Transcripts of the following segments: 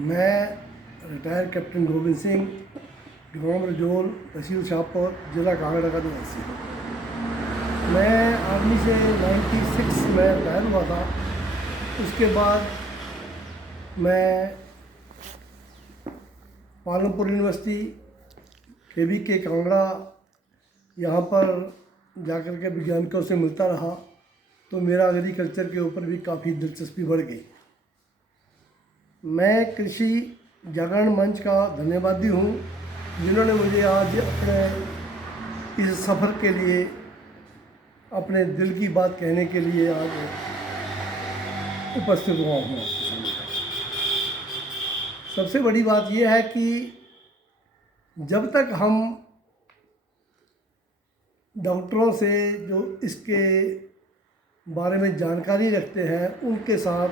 मैं retired captain Govind Singh, गांव रजोल, तहसील शाहपुर, जिला कांगड़ा का निवासी हूँ। मैं आर्मी से 96 में रिटायर हुआ था। उसके बाद मैं पालमपुर यूनिवर्सिटी, KVK कांगड़ा, यहाँ पर जाकर के वैज्ञानिकों से मिलता रहा, तो मेरा एग्रीकल्चर के ऊपर भी काफ़ी दिलचस्पी बढ़ गई। मैं कृषि जागरण मंच का धन्यवादी हूँ, जिन्होंने मुझे आज अपने इस सफ़र के लिए, अपने दिल की बात कहने के लिए आज उपस्थित हुआ हूँ आपके सामने। सबसे बड़ी बात यह है कि जब तक हम डॉक्टरों से जो इसके बारे में जानकारी रखते हैं उनके साथ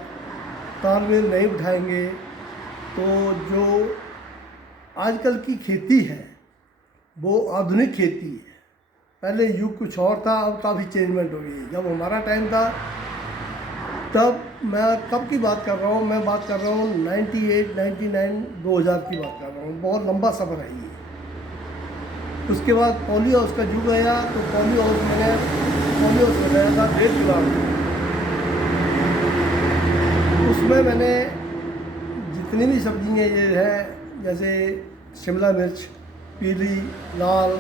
तालमेल नहीं बिठाएंगे, तो जो आजकल की खेती है वो आधुनिक खेती है। पहले युग कुछ और था, अब काफ़ी चेंजमेंट हो गई। जब हमारा टाइम था तब, मैं कब की बात कर रहा हूँ, मैं बात कर रहा हूँ 98, 99, 2000 की बात कर रहा हूँ। बहुत लंबा सफ़र है ये। उसके बाद पोलियो हाउस का युग आया, तो पोलियो हाउस बनाया था 1.5 लाख। उसमें मैंने जितनी भी सब्जियाँ ये हैं, जैसे शिमला मिर्च, पीली, लाल,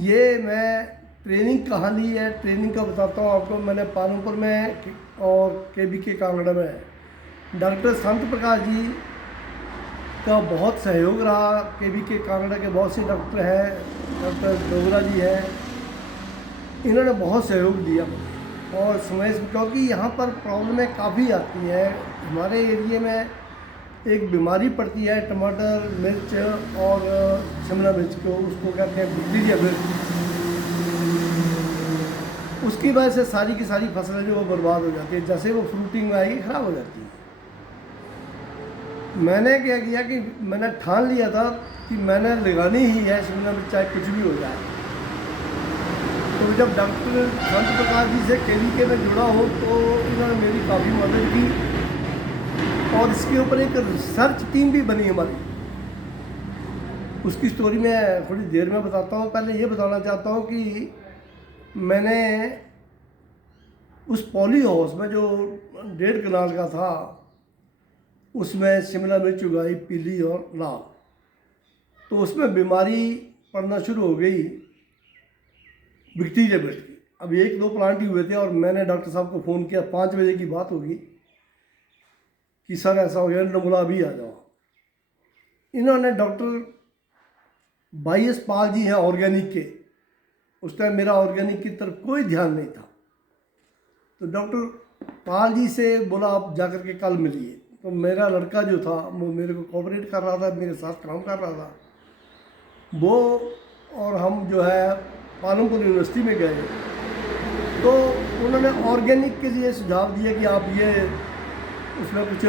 ये मैं ट्रेनिंग कहाँ ली है, ट्रेनिंग का बताता हूँ आपको। मैंने पालमपुर में और KVK कांगड़ा में डॉक्टर संत प्रकाश जी का बहुत सहयोग रहा। KVK कांगड़ा के बहुत से डॉक्टर हैं, डॉक्टर डोगरा जी हैं, इन्होंने बहुत सहयोग दिया मुझे। और समय, क्योंकि यहाँ पर प्रॉब्लमें काफ़ी आती हैं। हमारे एरिए में एक बीमारी पड़ती है टमाटर, मिर्च और शिमला मिर्च को, उसको कहते हैं बैक्टीरिया मिर्च। उसकी वजह से सारी की सारी फसलें जो वो बर्बाद हो जाती है, जैसे वो फ्रूटिंग में आएगी ख़राब हो जाती है। मैंने क्या किया कि मैंने ठान लिया था कि मैंने लगानी ही है शिमला मिर्च, चाहे कुछ भी हो जाए। तो जब डॉक्टर संत प्रकाश जी से KVK में जुड़ा हो, तो इन्होंने मेरी काफ़ी मदद की, और इसके ऊपर एक रिसर्च टीम भी बनी हमारी। उसकी स्टोरी मैं थोड़ी देर में बताता हूँ। पहले ये बताना चाहता हूँ कि मैंने उस पोलियो हाउस में जो 1.5 कनाल का था, उसमें शिमला मिर्च उगाई, पीली और लाल। तो उसमें बीमारी पड़ना शुरू हो गई बैक्टीरिया बेल्ट की। अब 1-2 प्लांट ही हुए थे, और मैंने डॉक्टर साहब को फ़ोन किया, 5 बजे की बात होगी, कि सर ऐसा हो गया, नमूना अभी आ जाओ। इन्होंने डॉक्टर YS पाल जी हैं ऑर्गेनिक के, उस टाइम मेरा ऑर्गेनिक की तरफ कोई ध्यान नहीं था, तो डॉक्टर पाल जी से बोला आप जाकर के कल मिलिए। तो मेरा लड़का जो था वो मेरे को कोऑपरेट कर रहा था, मेरे साथ काम कर रहा था वो, और हम जो है पालमपुर यूनिवर्सिटी में गए। तो उन्होंने ऑर्गेनिक के लिए सुझाव दिया कि आप ये उसमें कुछ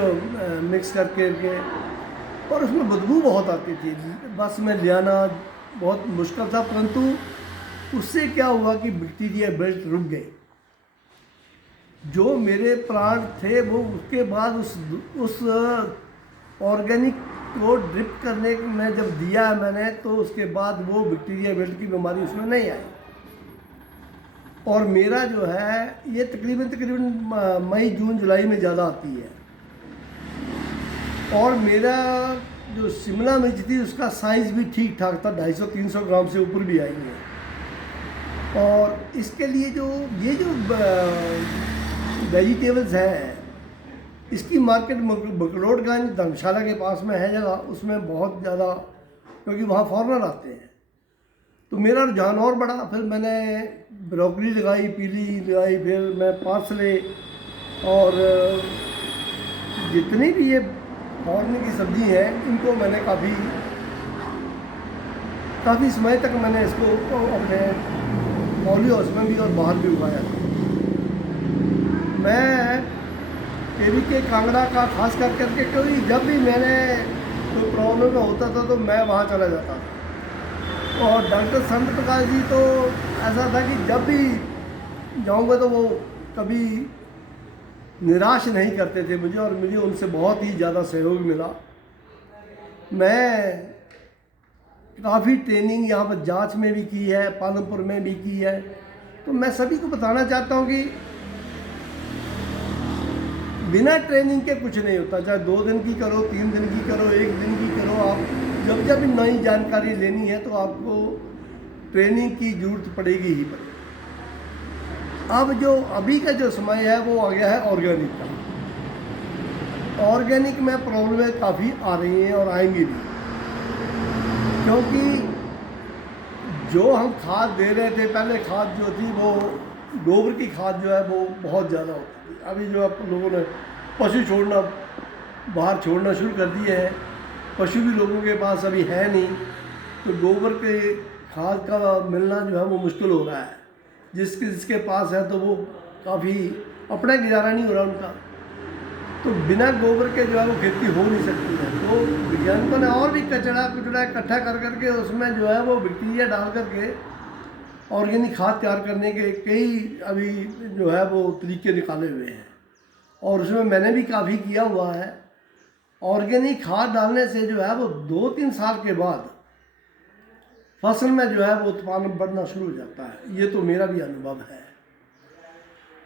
मिक्स करके, और उसमें बदबू बहुत आती थी, बस में ले आना बहुत मुश्किल था। परंतु उससे क्या हुआ कि बैक्टीरिया बेल्ट रुक गई। जो मेरे प्लांट थे वो, उसके बाद उस ऑर्गेनिक को ड्रिप करने में जब दिया मैंने, तो उसके बाद वो बैक्टीरिया बेल्ट की बीमारी उसमें नहीं आई। और मेरा जो है ये तकरीबन मई, जून, जुलाई में ज़्यादा आती है। और मेरा जो शिमला मिर्च थी उसका साइज़ भी ठीक ठाक था, 250-300 ग्राम से ऊपर भी आई है। और इसके लिए जो ये जो वेजिटेबल्स हैं, इसकी मार्केट मकरोडगंज धर्मशाला के पास में है जगह, उसमें बहुत ज़्यादा, क्योंकि वहाँ फॉरनर आते हैं। तो मेरा रुझान और बढ़ा। फिर मैंने ब्रोकली लगाई, पीली लगाई, फिर मैं पार्सले और जितनी भी ये फॉरन की सब्जी है, इनको मैंने काफ़ी समय तक मैंने इसको अपने पोलियो हाउस में भी और बाहर भी उगाया था। मैं KVK कांगड़ा का खास करके, क्योंकि जब भी मैंने कोई प्रॉब्लम होता था तो मैं वहाँ चला जाता था। और डॉक्टर संत प्रकाश जी तो ऐसा था कि जब भी जाऊँगा तो वो कभी निराश नहीं करते थे मुझे, और मुझे उनसे बहुत ही ज़्यादा सहयोग मिला। मैं काफ़ी ट्रेनिंग यहाँ पर जांच में भी की है, पालमपुर में भी की है। तो मैं सभी को बताना चाहता हूँ कि बिना ट्रेनिंग के कुछ नहीं होता। चाहे 2 दिन की करो, 3 दिन की करो, 1 दिन की करो, आप जब जब नई जानकारी लेनी है तो आपको ट्रेनिंग की ज़रूरत पड़ेगी ही पड़ेगी। अब जो अभी का जो समय है वो आ गया है ऑर्गेनिक का। ऑर्गेनिक में प्रॉब्लमें काफ़ी आ रही हैं और आएंगी भी, क्योंकि जो हम खाद दे रहे थे पहले, खाद जो थी वो गोबर की खाद जो है वो बहुत ज़्यादा होती थी। अभी जो आप लोगों ने पशु छोड़ना, बाहर छोड़ना शुरू कर दिए हैं, पशु भी लोगों के पास अभी है नहीं, तो गोबर के खाद का मिलना जो है वो मुश्किल हो रहा है। जिसके पास है तो वो काफ़ी अपना गुजारा नहीं हो रहा उनका, तो बिना गोबर के जो है वो खेती हो नहीं सकती है। तो वैज्ञानिकों ने और भी कचरा इकट्ठा कर करके उसमें जो है वो बैक्टीरिया डाल करके ऑर्गेनिक खाद तैयार करने के कई अभी जो है वो तरीके निकाले हुए हैं, और उसमें मैंने भी काफ़ी किया हुआ है। ऑर्गेनिक खाद डालने से जो है वो 2-3 साल के बाद फसल में जो है वो उत्पादन बढ़ना शुरू हो जाता है। ये तो मेरा भी अनुभव है।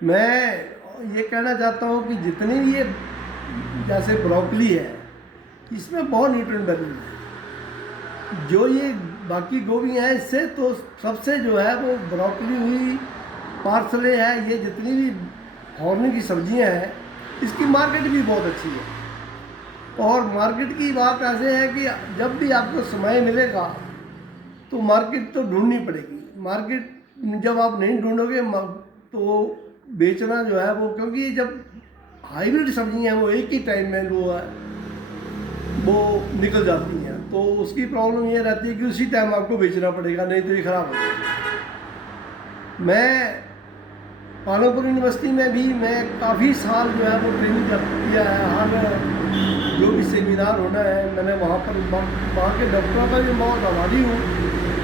मैं ये कहना चाहता हूँ कि जितनी भी ये जैसे ब्रोकली है, इसमें बहुत न्यूट्रिएंट वैल्यू है। जो ये बाकी गोभी हैं, इससे तो सबसे जो है वो ब्रोकली हुई, पार्सले है, ये जितनी भी फॉरन की सब्जियां हैं, इसकी मार्केट भी बहुत अच्छी है। और मार्केट की बात ऐसे है कि जब भी आपको समय मिलेगा तो मार्केट तो ढूंढनी पड़ेगी। मार्केट जब आप नहीं ढूंढोगे तो बेचना जो है वो, क्योंकि जब हाइब्रिड सब्जियां हैं वो एक ही टाइम में वो निकल जाती हैं, तो उसकी प्रॉब्लम ये रहती है कि उसी टाइम आपको बेचना पड़ेगा, नहीं तो ये खराब हो जाएगा। मैं पालमपुर यूनिवर्सिटी में भी मैं काफ़ी साल जो है वो ट्रेनिंग किया है। हर जो भी सेमिनार होना है मैंने वहाँ के डॉक्टरों का भी बहुत आभारी हूँ,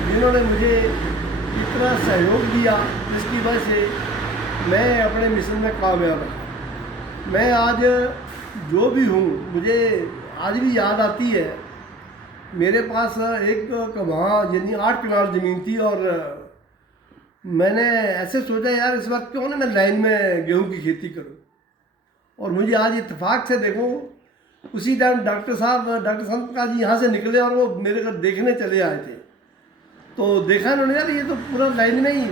जिन्होंने मुझे इतना सहयोग दिया, जिसकी वजह से मैं अपने मिशन में कामयाब रहा। मैं आज जो भी हूँ, मुझे आज भी याद आती है, मेरे पास एक वहाँ यानी 8 कनाल ज़मीन थी, और मैंने ऐसे सोचा यार इस वक्त क्यों ना मैं लाइन में गेहूं की खेती करूं। और मुझे आज इत्तेफाक से देखो, उसी टाइम डॉक्टर संत का जी यहाँ से निकले और वो मेरे को देखने चले आए थे। तो देखा उन्होंने यार ये तो पूरा लाइन में ही,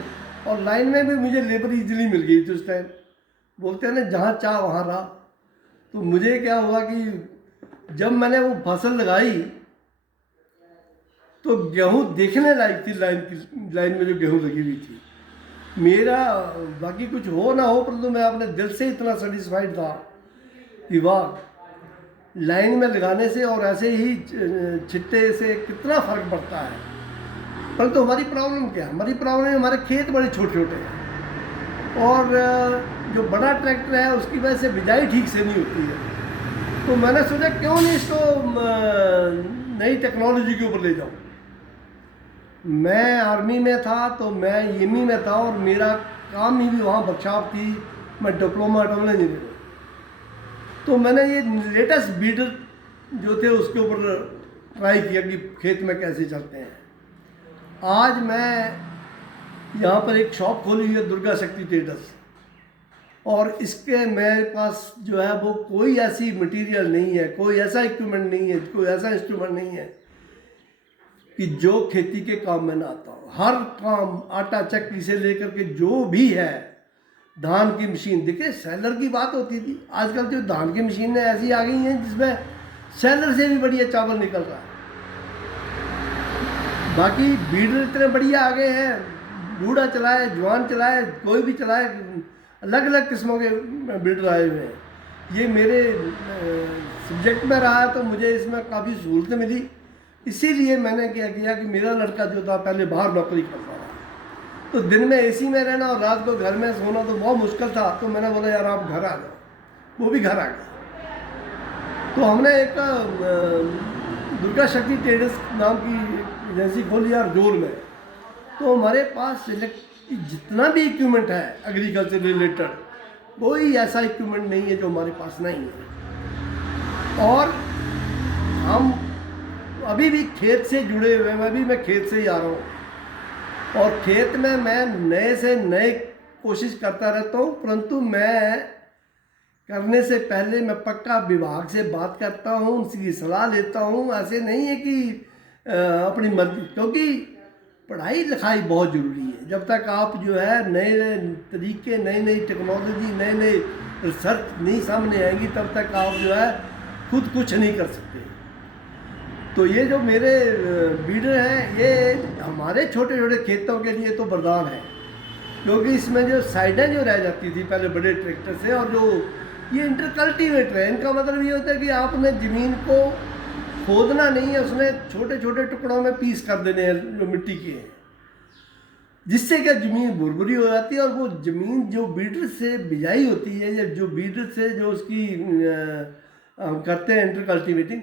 और लाइन में भी मुझे लेबर इजीली मिल गई थी उस टाइम। बोलते हैं ना जहाँ चाह वहाँ रहा। तो मुझे क्या हुआ कि जब मैंने वो फसल लगाई तो गेहूं देखने लायक थी, लाइन में जो गेहूं लगी हुई थी। मेरा बाकी कुछ हो ना हो, परंतु मैं अपने दिल से इतना सेटिस्फाइड था कि वाह, लाइन में लगाने से और ऐसे ही छिट्टे से कितना फ़र्क पड़ता है। परंतु हमारी प्रॉब्लम क्या है? हमारी प्रॉब्लम हमारे खेत बड़े छोटे छोटे हैं, और जो बड़ा ट्रैक्टर है उसकी वजह से बिजाई ठीक से नहीं होती है। तो मैंने सोचा क्यों नहीं इसको नई टेक्नोलॉजी के ऊपर ले जाऊँ। मैं आर्मी में था तो मैं ईएमई में था, और मेरा काम ही भी वहाँ वर्कशॉप थी। मैं डिप्लोमा इंजीनियर हूँ। तो मैंने ये लेटेस्ट बीडर जो थे उसके ऊपर ट्राई किया कि खेत में कैसे चलते हैं। आज मैं यहाँ पर एक शॉप खोली हुई है, दुर्गा शक्ति ट्रेडर्स, और इसके मेरे पास जो है वो कोई ऐसी मटेरियल नहीं है, कोई ऐसा इक्विपमेंट नहीं है, कोई ऐसा इंस्ट्रूमेंट नहीं है कि जो खेती के काम में ना आता हो। हर काम, आटा चक्की से लेकर के जो भी है, धान की मशीन, देखिए सेलर की बात होती थी, आजकल जो धान की मशीनें ऐसी आ गई हैं जिसमें सेलर से भी बढ़िया चावल निकल रहा है। बाकी बीडर इतने बढ़िया आ गए हैं, बूढ़ा चलाए, जवान चलाए, कोई भी चलाए, अलग अलग किस्मों के बीडर आए हुए हैं। ये मेरे सब्जेक्ट में रहा है तो मुझे इसमें काफ़ी सहूलतें मिली। इसीलिए मैंने क्या किया कि मेरा लड़का जो था पहले बाहर नौकरी करता था, तो दिन में एसी में रहना और रात को घर में सोना तो बहुत मुश्किल था। तो मैंने बोला यार आप घर आ जाओ, वो भी घर आ गया। तो हमने एक दुर्गा शक्ति ट्रेडर्स नाम की एजेंसी खोली यार जोर में। तो हमारे पास जितना भी इक्विपमेंट है एग्रीकल्चर रिलेटेड कोई ऐसा इक्विपमेंट नहीं है जो हमारे पास नहीं है। और हम अभी भी खेत से जुड़े हुए हैं, अभी मैं खेत से ही आ रहा हूँ और खेत में मैं नए से नए कोशिश करता रहता हूँ, परंतु मैं करने से पहले मैं पक्का विभाग से बात करता हूँ, उनकी सलाह लेता हूँ। ऐसे नहीं है कि अपनी मर्जी, क्योंकि पढ़ाई लिखाई बहुत ज़रूरी है। जब तक आप जो है नए नए तरीके, नई नई टेक्नोलॉजी, नए नए रिसर्च नहीं सामने आएंगी, तब तक आप जो है खुद कुछ नहीं कर सकते। तो ये जो मेरे बीडर हैं, ये हमारे छोटे छोटे खेतों के लिए तो वरदान है, क्योंकि इसमें जो साइडें जो रह जाती थी पहले बड़े ट्रैक्टर से, और जो ये इंटरकल्टिवेटर है, इनका मतलब ये होता है कि आपने ज़मीन को खोदना नहीं है, उसने छोटे छोटे टुकड़ों में पीस कर देने हैं जो मिट्टी के हैं, जिससे क्या ज़मीन भुरभुरी हो जाती है। और वो ज़मीन जो बीडर से बिजाई होती है, या जो बीडर से जो उसकी करते हैं इंटरकल्टिवेटिंग,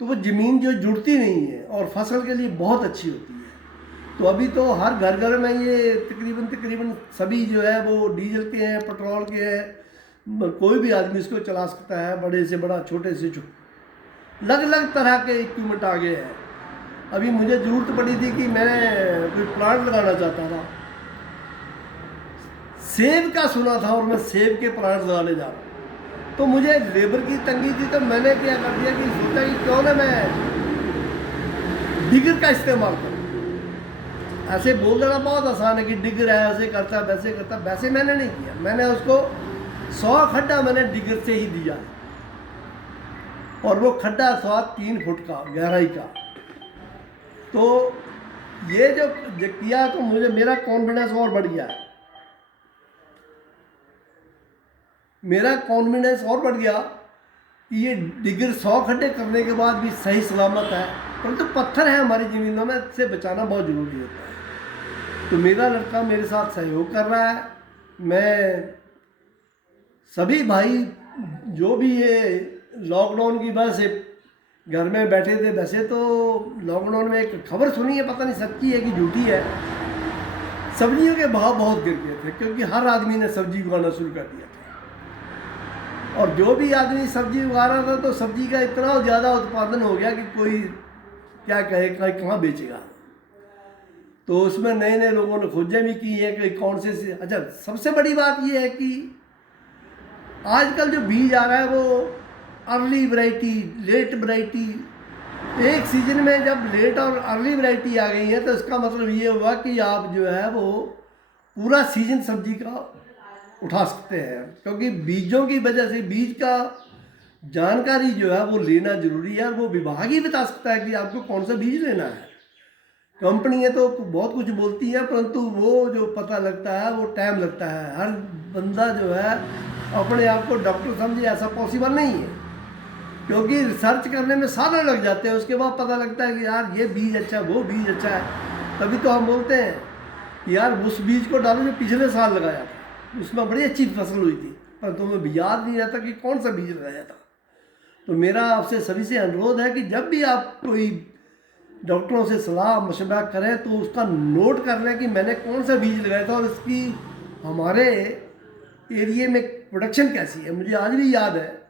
तो वो ज़मीन जो जुड़ती नहीं है और फसल के लिए बहुत अच्छी होती है। तो अभी तो हर घर घर में ये तकरीबन सभी जो है वो डीजल के हैं, पेट्रोल के हैं, कोई भी आदमी इसको चला सकता है, बड़े से बड़ा, छोटे से छोटा, अलग अलग तरह के इक्विपमेंट आ गए हैं। अभी मुझे ज़रूरत पड़ी थी कि मैं कोई प्लांट लगाना चाहता था, सेब का सुना था और मैं सेब के प्लांट लगाने जा रहा हूँ, तो मुझे लेबर की तंगी थी। तो मैंने क्या कर दिया कि सोचा कि क्यों ना मैं डिगर का इस्तेमाल करूँ। ऐसे बोल देना बहुत आसान है कि डिगर है, ऐसे करता वैसे करता, वैसे मैंने नहीं किया। मैंने उसको 100 खड्डा मैंने डिगर से ही दिया, और वो खड्डा था 3 फुट का गहराई का। तो ये जो किया तो मुझे मेरा कॉन्फिडेंस और बढ़ गया, मेरा कॉन्फिडेंस और बढ़ गया कि ये डिगर 100 खड्डे करने के बाद भी सही सलामत है, परंतु पत्थर है हमारी ज़मीनों में, इससे बचाना बहुत ज़रूरी होता है। तो मेरा लड़का मेरे साथ सहयोग कर रहा है। मैं सभी भाई जो भी ये लॉकडाउन की वजह से घर में बैठे थे, वैसे तो लॉकडाउन में एक खबर सुनी है, पता नहीं सच्ची है कि झूठी है, सब्जियों के भाव बहुत गिर गए थे, क्योंकि हर आदमी ने सब्जी उगाना शुरू कर दिया था। और जो भी आदमी सब्जी उगा रहा था, तो सब्जी का इतना ज़्यादा उत्पादन हो गया कि कोई क्या कहे, कहाँ बेचेगा। तो उसमें नए नए लोगों ने खोजें भी की है कि कौन से अच्छा, सबसे बड़ी बात यह है कि आजकल जो बीज आ रहा है वो अर्ली वैरायटी, लेट वैरायटी, एक सीजन में जब लेट और अर्ली वैरायटी आ गई है, तो इसका मतलब ये हुआ कि आप जो है वो पूरा सीजन सब्जी का उठा सकते हैं। क्योंकि बीजों की वजह से, बीज का जानकारी जो है वो लेना जरूरी है, वो विभाग ही बता सकता है कि आपको कौन सा बीज लेना है। कंपनियां तो बहुत कुछ बोलती हैं, परंतु वो जो पता लगता है वो टाइम लगता है। हर बंदा जो है अपने आप को डॉक्टर समझे, ऐसा पॉसिबल नहीं है, क्योंकि रिसर्च करने में सालों लग जाते हैं। उसके बाद पता लगता है कि यार ये बीज अच्छा है, वो बीज अच्छा है। तभी तो हम बोलते हैं कि यार उस बीज को डालो जो पिछले साल लगाया था, उसमें बड़ी अच्छी फसल हुई थी, पर तुम्हें याद नहीं रहता कि कौन सा बीज लगाया था। तो मेरा आपसे सभी से अनुरोध है कि जब भी आप कोई डॉक्टरों से सलाह मशवरा करें, तो उसका नोट कर लें कि मैंने कौन सा बीज लगाया था और इसकी हमारे एरिए में प्रोडक्शन कैसी है। मुझे आज भी याद है,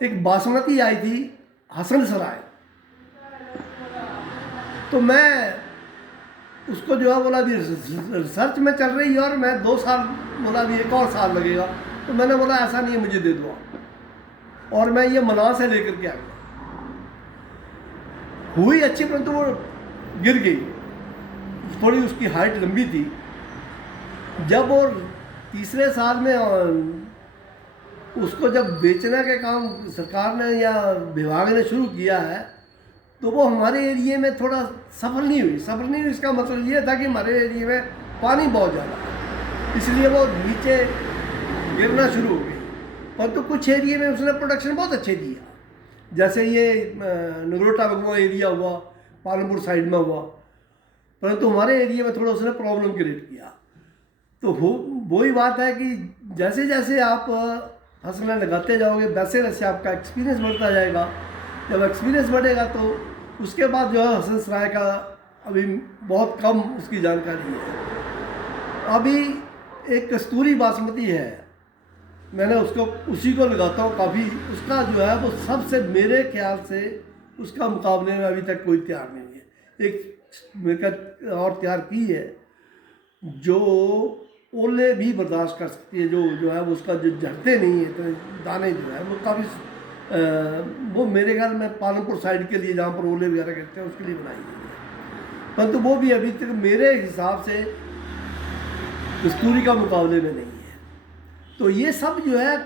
एक बासमती आई थी हसन सराय, तो मैं उसको जो है बोला भी रिसर्च में चल रही है और मैं 2 साल, बोला भी 1 और साल लगेगा। तो मैंने बोला ऐसा नहीं है, मुझे दे दो आप, और मैं ये मना से लेकर के आ गया। हुई अच्छी, परंतु वो गिर गई, थोड़ी उसकी हाइट लंबी थी। जब वो तीसरे साल में उसको जब बेचने के काम सरकार ने या विभाग ने शुरू किया है, तो वो हमारे एरिए में थोड़ा सफल नहीं हुई। इसका मतलब ये था कि हमारे एरिए में पानी बहुत ज़्यादा, इसलिए वो नीचे गिरना शुरू हो गई। परंतु कुछ एरिए में उसने प्रोडक्शन बहुत अच्छे दिया, जैसे ये नगरोटा बगवा एरिया हुआ, पालमपुर साइड में हुआ, परंतु हमारे एरिया में थोड़ा उसने प्रॉब्लम क्रिएट किया। तो वही बात है कि जैसे जैसे आप फसलें लगाते जाओगे, वैसे वैसे आपका एक्सपीरियंस बढ़ता जाएगा। जब एक्सपीरियंस बढ़ेगा तो उसके बाद जो है हसन सराय का अभी बहुत कम उसकी जानकारी है। अभी एक कस्तूरी बासमती है, मैंने उसको उसी को लगाता हूँ काफ़ी। उसका जो है वो सबसे मेरे ख्याल से उसका मुकाबले में अभी तक कोई तैयार नहीं है। एक मेरे और तैयार की है जो ओले भी बर्दाश्त कर सकती है, जो है वो उसका जो झड़ते नहीं है, तो दाने जो है वो काफ़ी वो मेरे ख्याल में पालनपुर साइड के लिए जहाँ पर ओले वगैरह गिरते हैं उसके लिए बनाई गई है, परंतु वो भी अभी तक मेरे हिसाब से कस्तूरी का मुकाबले में नहीं है। तो ये सब जो है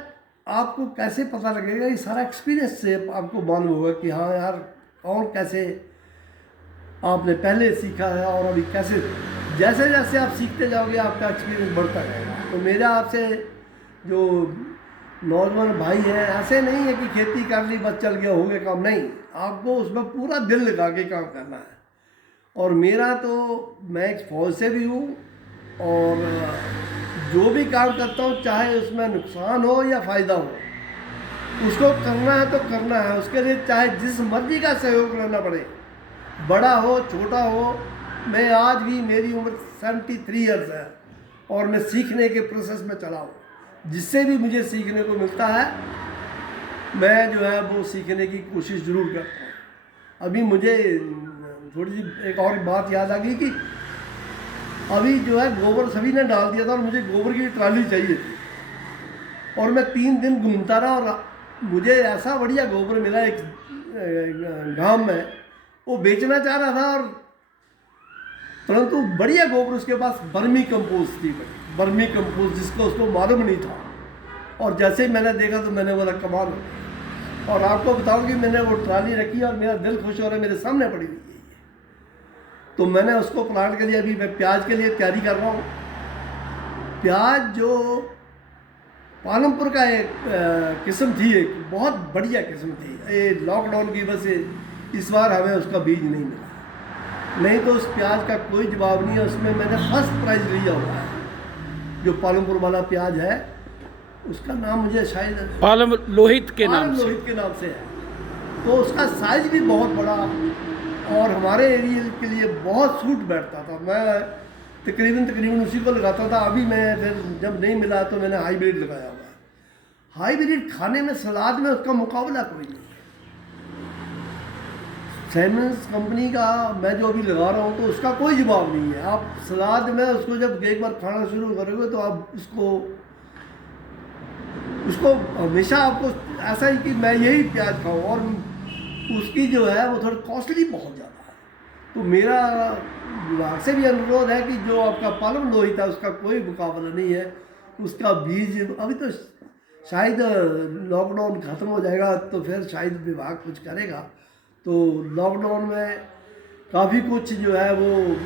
आपको कैसे पता लगेगा, ये सारा एक्सपीरियंस से आपको मालूम होगा कि हाँ यार कौन कैसे आपने पहले सीखा है और अभी कैसे, जैसे जैसे आप सीखते जाओगे आपका एक्सपीरियंस बढ़ता जाएगा। तो मेरा आपसे जो नौजवान भाई हैं, ऐसे नहीं है कि खेती कर ली बस चल गया हो गया काम, नहीं, आपको उसमें पूरा दिल लगा के काम करना है। और मेरा तो मैं एक फौज से भी हूँ और जो भी काम करता हूँ चाहे उसमें नुकसान हो या फ़ायदा हो, उसको करना है तो करना है। उसके लिए चाहे जिस मर्जी का सहयोग करना पड़े, बड़ा हो छोटा हो। मैं आज भी, मेरी उम्र 73 ईयर्स है और मैं सीखने के प्रोसेस में चला हूँ। जिससे भी मुझे सीखने को मिलता है मैं जो है वो सीखने की कोशिश ज़रूर करता हूँ। अभी मुझे थोड़ी सी एक और बात याद आ गई कि अभी जो है गोबर सभी ने डाल दिया था और मुझे गोबर की ट्राली चाहिए थी और मैं 3 दिन घूमता रहा और मुझे ऐसा बढ़िया गोबर मिला एक गांव में, वो बेचना चाह रहा था और परंतु बढ़िया गोबर उसके पास वर्मी कंपोस्ट थी, वर्मी कंपोस्ट जिसको उसको मालूम नहीं था। और जैसे ही मैंने देखा तो मैंने बोला कमाल हो गया। और आपको बताऊं कि मैंने वो ट्राली रखी और मेरा दिल खुश हो रहा है, मेरे सामने पड़ी हुई है। तो मैंने उसको प्लांट के लिए, अभी मैं प्याज के लिए तैयारी कर रहा हूँ। प्याज जो पालमपुर का एक किस्म थी, एक बहुत बढ़िया किस्म थी, ये लॉकडाउन की वजह से इस बार हमें उसका बीज नहीं मिला, नहीं तो उस प्याज का कोई जवाब नहीं है। उसमें मैंने फर्स्ट प्राइज लिया हुआ है। जो पालमपुर वाला प्याज है उसका नाम मुझे शायद पालम लोहित के नाम से, लोहित के नाम से है। तो उसका साइज भी बहुत बड़ा और हमारे एरिया के लिए बहुत सूट बैठता था। मैं तकरीबन उसी को लगाता था। अभी मैं फिर जब नहीं मिला तो मैंने हाईब्रिड लगाया हुआ है। हाईब्रिड खाने में, सलाद में उसका मुकाबला कोई नहीं है। साइमंस कंपनी का मैं जो अभी लगा रहा हूँ तो उसका कोई जवाब नहीं है। आप सलाद में उसको जब एक बार खाना शुरू करोगे तो आप उसको हमेशा आपको ऐसा ही कि मैं यही प्याज खाऊँ, और उसकी जो है वो थोड़ी कॉस्टली बहुत ज़्यादा है। तो मेरा विभाग से भी अनुरोध है कि जो आपका पालम लोहित है उसका कोई मुकाबला नहीं है। उसका बीज अभी तो शायद लॉकडाउन ख़त्म हो जाएगा तो फिर शायद विभाग कुछ करेगा। तो लॉकडाउन में काफ़ी कुछ जो है वो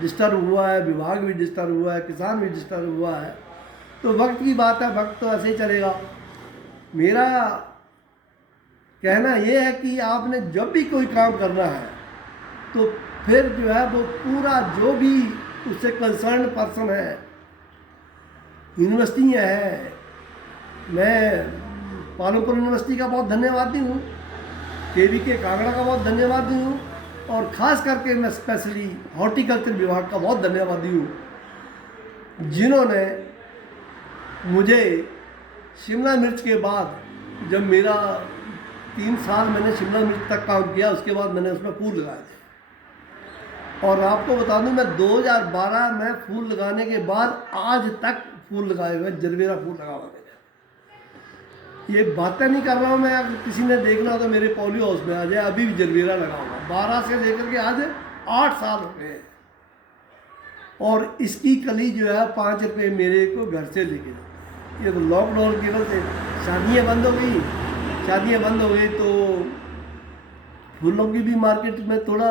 डिस्टर्ब हुआ है, विभाग भी डिस्टर्ब हुआ है, किसान भी डिस्टर्ब हुआ है। तो वक्त की बात है, वक्त तो ऐसे ही चलेगा। मेरा कहना ये है कि आपने जब भी कोई काम करना है तो फिर जो है वो पूरा जो भी उससे कंसर्न पर्सन है, यूनिवर्सिटियाँ हैं, मैं पालमपुर यूनिवर्सिटी का बहुत धन्यवादी हूँ, KVK कांगड़ा का बहुत धन्यवादी हूँ, और ख़ास करके मैं स्पेशली हॉर्टिकल्चर विभाग का बहुत धन्यवादी हूँ, जिन्होंने मुझे शिमला मिर्च के बाद, जब मेरा 3 साल मैंने शिमला मिर्च तक काम किया, उसके बाद मैंने उसमें फूल लगाए थे। और आपको बता दूं मैं 2012 में फूल लगाने के बाद आज तक फूल लगाए हुए, जरबेरा फूल लगा हुआ है। ये बातें नहीं कर रहा हूँ मैं, अगर किसी ने देखना हो तो मेरे पॉली हाउस में आ जाए, अभी भी जरबेरा लगा हुआ। 12 से लेकर के आज 8 साल हो गए। और इसकी कली जो है 5 रुपये मेरे को घर से लेके जाते। ये तो लॉकडाउन की वजह से शादियाँ बंद हो गई तो फूलों की भी मार्केट में थोड़ा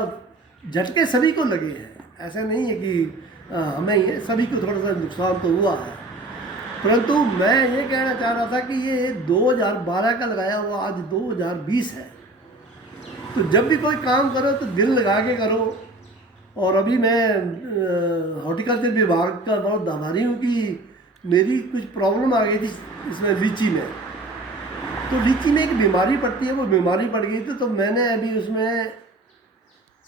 झटके सभी को लगे हैं। ऐसा नहीं है कि हमें ही, सभी को थोड़ा सा नुकसान तो हुआ है। परंतु मैं ये कहना चाह रहा था कि ये 2012 का लगाया हुआ आज 2020 है। तो जब भी कोई काम करो तो दिल लगा के करो। और अभी मैं हॉर्टिकल्चर विभाग का बहुत आभारी हूँ कि मेरी कुछ प्रॉब्लम आ गई थी इसमें, लीची में। तो लीची में एक बीमारी पड़ती है, वो बीमारी पड़ गई थी, तो मैंने अभी उसमें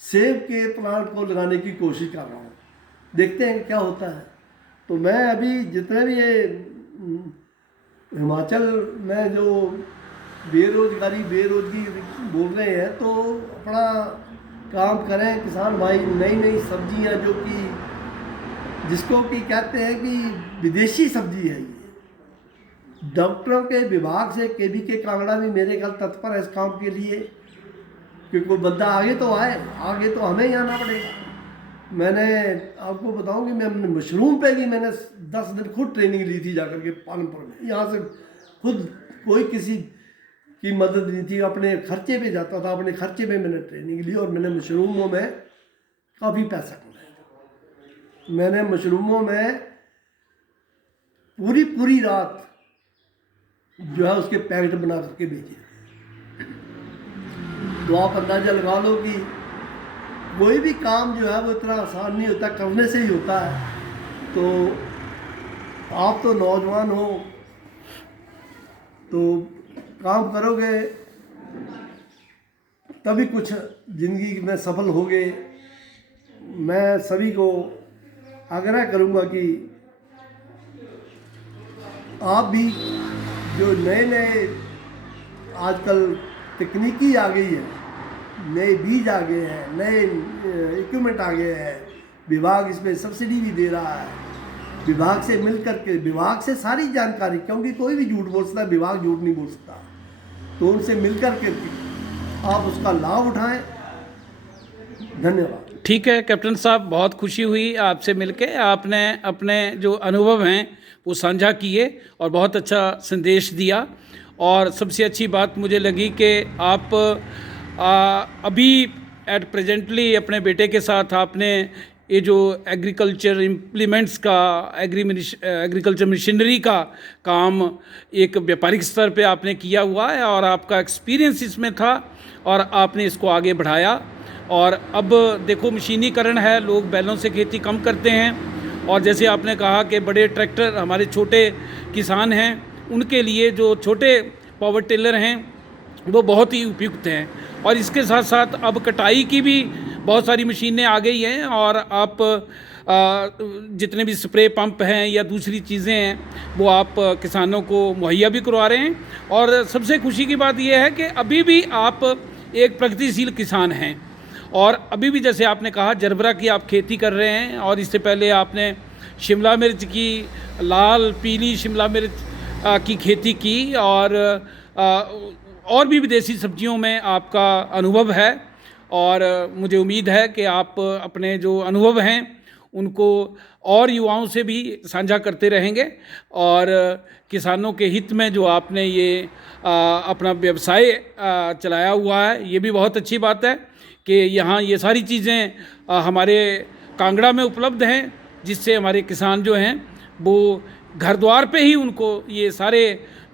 सेब के प्लांट को लगाने की कोशिश कर रहा हूँ, देखते हैं क्या होता है। तो मैं अभी जितने भी ये हिमाचल में जो बेरोजगी बोल रहे हैं, तो अपना काम करें किसान भाई। नई नई सब्जियां जो कि जिसको कि कहते हैं कि विदेशी सब्जी है, ये डॉक्टरों के विभाग से केबीके कांगड़ा भी मेरे ख्याल तत्पर है इस काम के लिए कि कोई बंदा आगे तो आए, आगे तो हमें ही आना पड़ेगा। मैंने आपको बताऊं कि मैं मशरूम पे भी मैंने 10 दिन खुद ट्रेनिंग ली थी जाकर के पालमपुर में। यहाँ से खुद कोई किसी की मदद नहीं थी, अपने खर्चे पे जाता था, अपने खर्चे पे मैंने ट्रेनिंग ली और मैंने मशरूमों में काफ़ी पैसा कमाया। मैंने मशरूमों में पूरी रात जो है उसके पैकेट बना करके बेचे। तो आप अंदाज़ा लगा लो कि कोई भी काम जो है वो इतना आसान नहीं होता, करने से ही होता है। तो आप तो नौजवान हो, तो काम करोगे तभी कुछ ज़िंदगी में सफल होगे। मैं सभी को आग्रह करूँगा कि आप भी जो नए आजकल तकनीकी आ गई है, नए बीज आ गए हैं, नए इक्विपमेंट आ गए हैं, विभाग इसमें सब्सिडी भी दे रहा है। विभाग से मिल करके, विभाग से सारी जानकारी, क्योंकि कोई भी झूठ बोल सकता है, विभाग झूठ नहीं बोल सकता, तो उनसे मिल करके आप उसका लाभ उठाएं। धन्यवाद। ठीक है कैप्टन साहब, बहुत खुशी हुई आपसे मिलके। आपने अपने जो अनुभव हैं वो साझा किए और बहुत अच्छा संदेश दिया। और सबसे अच्छी बात मुझे लगी कि आप अभी एट प्रेजेंटली अपने बेटे के साथ आपने ये जो एग्रीकल्चर इम्प्लीमेंट्स का, एग्रीकल्चर मशीनरी का काम एक व्यापारिक स्तर पे आपने किया हुआ है और आपका एक्सपीरियंस इसमें था और आपने इसको आगे बढ़ाया। और अब देखो मशीनीकरण है, लोग बैलों से खेती कम करते हैं। और जैसे आपने कहा कि बड़े ट्रैक्टर, हमारे छोटे किसान हैं उनके लिए जो छोटे पावर टिलर हैं वो बहुत ही उपयुक्त हैं। और इसके साथ साथ अब कटाई की भी बहुत सारी मशीनें आ गई हैं और आप जितने भी स्प्रे पंप हैं या दूसरी चीज़ें हैं वो आप किसानों को मुहैया भी करवा रहे हैं। और सबसे खुशी की बात यह है कि अभी भी आप एक प्रगतिशील किसान हैं और अभी भी जैसे आपने कहा जरबरा की आप खेती कर रहे हैं और इससे पहले आपने शिमला मिर्च की, लाल पीली शिमला मिर्च की खेती की और भी विदेशी सब्जियों में आपका अनुभव है। और मुझे उम्मीद है कि आप अपने जो अनुभव हैं उनको और युवाओं से भी साझा करते रहेंगे और किसानों के हित में जो आपने ये अपना व्यवसाय चलाया हुआ है, ये भी बहुत अच्छी बात है कि यहाँ ये सारी चीज़ें हमारे कांगड़ा में उपलब्ध हैं, जिससे हमारे किसान जो हैं वो घर द्वार पे ही उनको ये सारे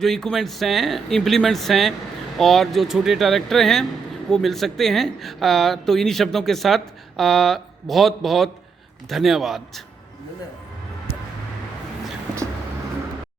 जो इक्विपमेंट्स हैं, इम्प्लीमेंट्स हैं और जो छोटे ट्रैक्टर हैं वो मिल सकते हैं। तो इन्हीं शब्दों के साथ बहुत बहुत धन्यवाद।